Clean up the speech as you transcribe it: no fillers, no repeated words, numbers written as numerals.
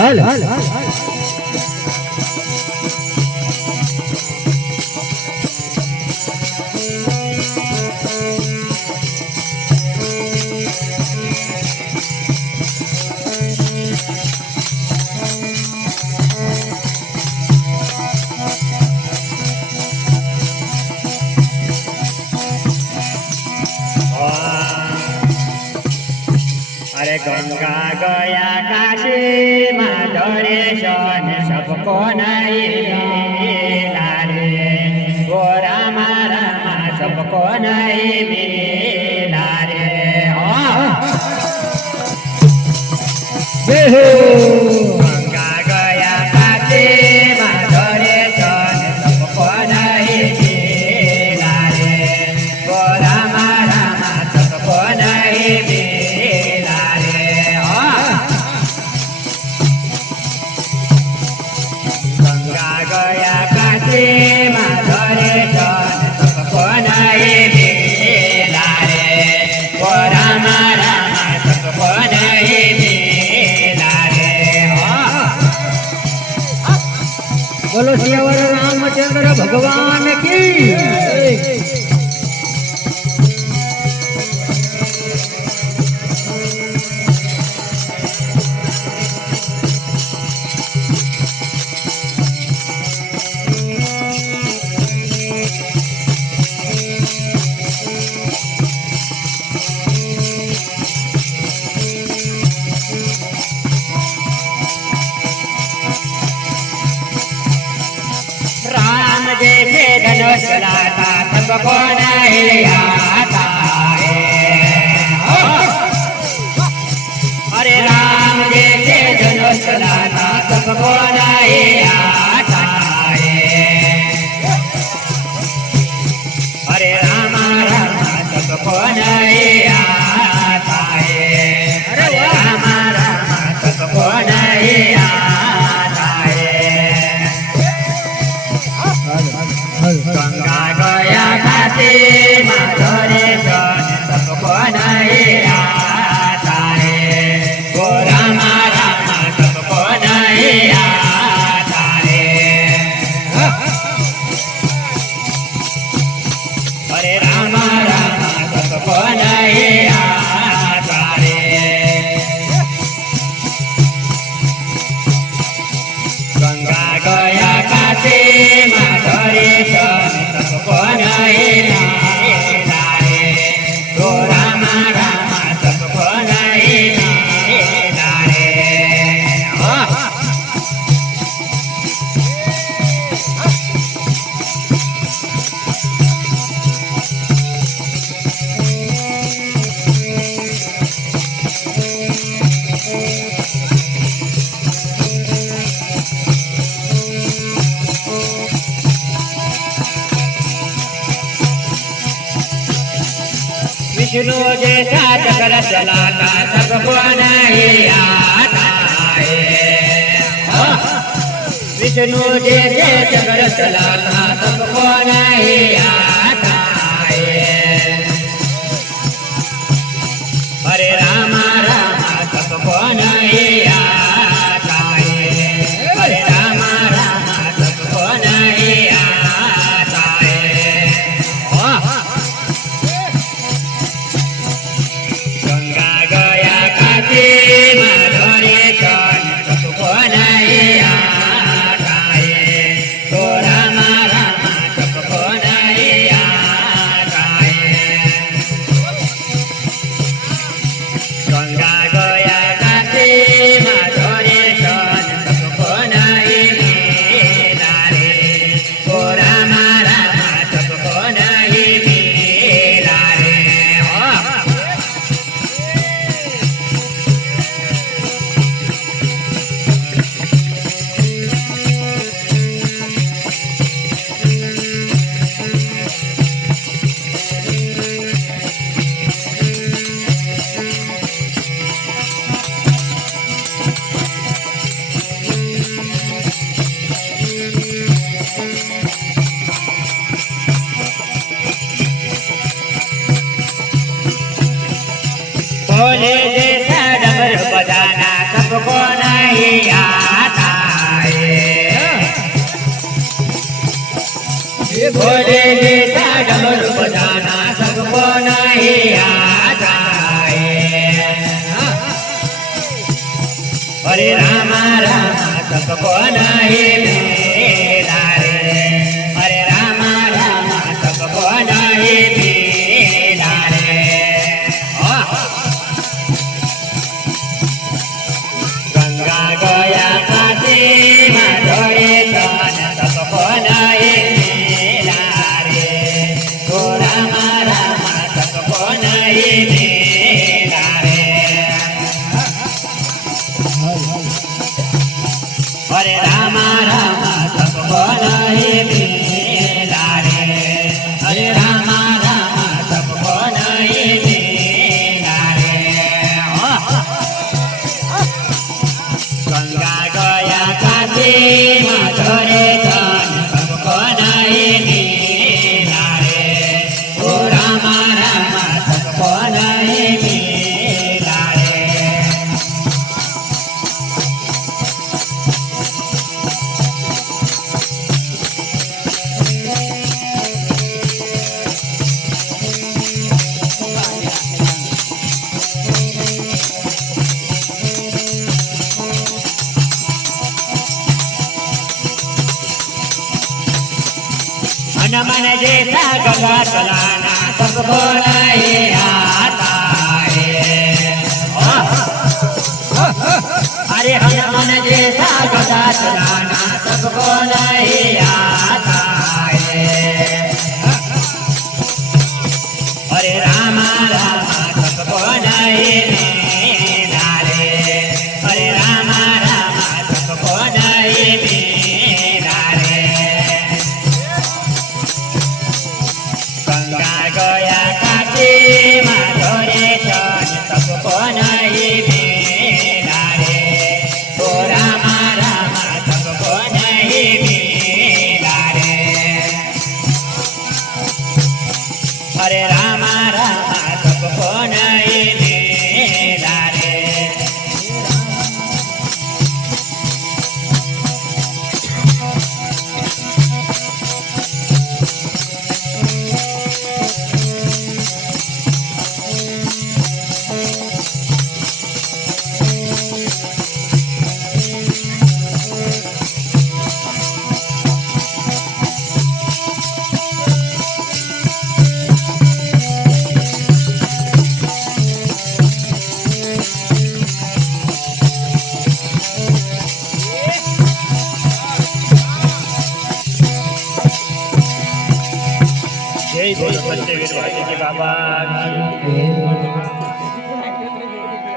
હાલ હાલ હાલ હાલ अरे गंगा गया काशी माधुरेशन सबको नहीं मिला रे गोरा मारा सबको नहीं मिला रे गंगा गया काशी माधुरेशन सबको नहीं मिला रे गोरा मारा सबको नहीं मिला गया काशी माधुरेशन सबको नहीं मिला रे गोरा मारा सबको नहीं मिला रे बोलो सियावर रामचंद्र भगवान की राम जैसे धनुष लाता सबको नहीं आता अरे राम जैसे धनुष लाता सबको नहीं आता अरे राम राम सबको नहीं आता अरे राम राम सबको नहीं आता गंगा गया काशी माधुरेशन सबको नहीं आता रे गोरा मारा सबको नहीं आता रे अरे राम राम सबको नहीं आता रे गंगा गया काशी माधुरेशन सबको नहीं मिला रे गोरा मारा सबको नहीं मिला रे विष्णु जैसा चक्र चलाता सबको नहीं आता है विष्णु जैसे चक्र चलाता सबको नहीं आता है हरे राम राम सबको नहीं आता है हरे राम राम सबको नहीं आता है गंगा गया काशी माधुरेशन सबको नहीं आता है गोरा मारा सबको नहीं भोले जैसा डमरू बजाना सबको नहीं आता है। भोले जैसा डमरू बजाना सबको नहीं आता है। हरे राम राम सबको नहीं मिला रे। हरे राम राम सबको नहीं मिला रे। गंगा गया काशी माधोरे चरण सबको नहीं मिला रे। तो राम राम सबको नहीं मिला रे। हरे राम राम सबको नहीं मिला रे। हरे राम राम सबको नहीं मिला रे। गंगा गया काशी माधोरे चरण सबको नहीं मिला रे। ओ राम राम सबको नहीं मिला रे। मन जैसा गंगा चलाना सबको नहीं आता है। अरे मन जैसा गंगा चलाना सबको नहीं आता है। हरे राम राम सबको नहीं मिला रे। हरे राम राम सबको नहीं मिला रे। गंगा गया काशी माधोरे चरण सबको नहीं मिला रे। तो राम राम सबको नहीं मिला रे। हरे राम राम सबको नहीं मिला रे। जय बोलो सच्चे वीर भाई जी बाबा।